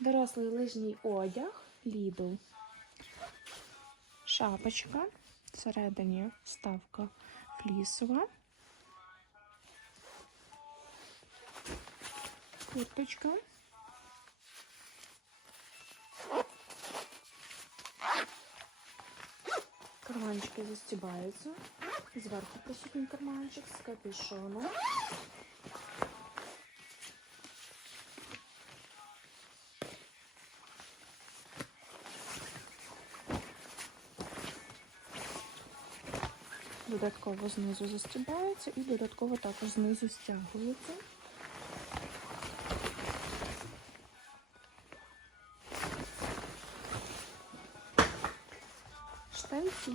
Дорослий лижній одяг Lidl. Шапочка. Всередині ставка флісова. Курточка. Карманчики застібаються. Зверху присутній карманчик з капюшоном. Додатково знизу застібається і додатково також знизу стягується. Штанці.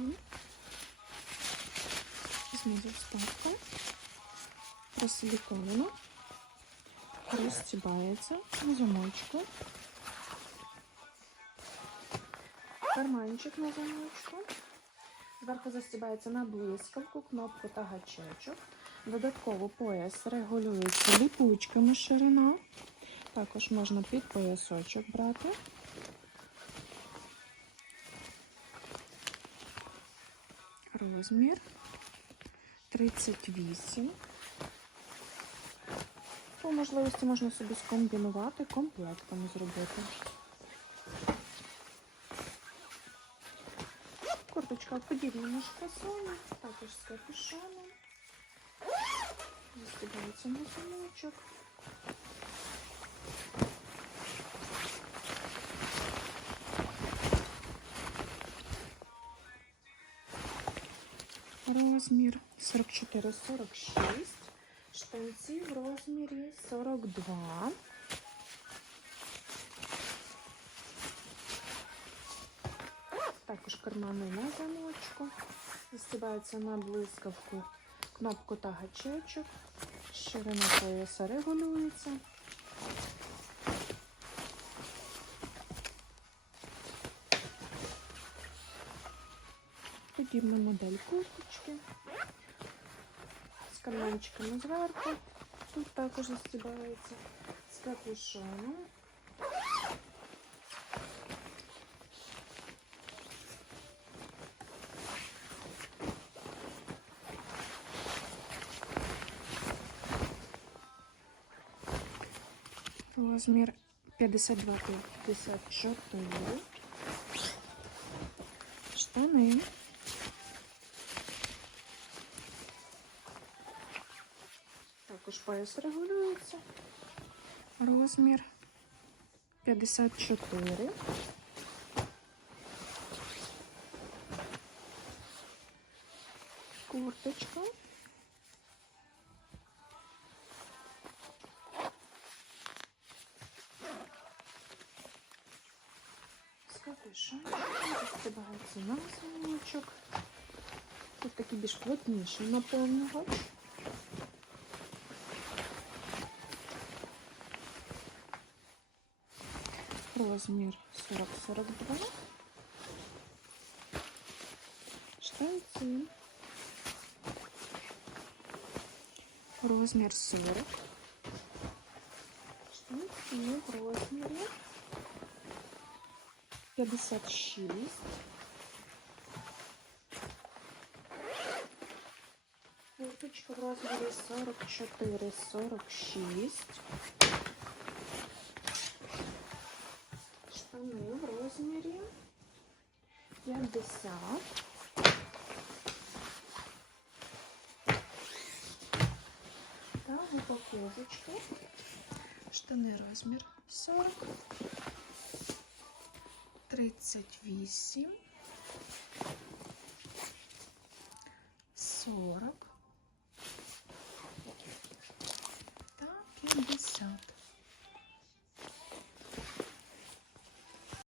Знизу вставка. Просиліковано. Розстібається на замочку. Карманчик на замочку. Зверху застібається на блискавку, кнопку та гачечок. Додатково пояс регулюється ліпучками ширина. Також можна під поясочок брати. Розмір 38. По можливості можна собі скомбінувати, комплектом зробити. Курточка в подібному ж фасоні, також з капюшоном. Застібається на замочок. Розмір 44-46. Штанці в розмірі 42. Кармани на замочку. Застібається на блискавку кнопку та гачечок. Ширина пояса регулюється. Подібна модель курточки. З карманчиками зверху. Тут також застібається з капюшоном. Розмір 52-54. Штани. Також пояс регулюється. Розмір 54. Курточка. З капюшончиком, застібається на замочок. Тут такий більш плотніший наповнювач. Розмір 40-42. Штанці. Розмір 40. Штанці в розмірі 56. Курточка в розмірі 44-46. Штани в розмірі 50. Та упаковочки. Штани розмір 40. 38. 40.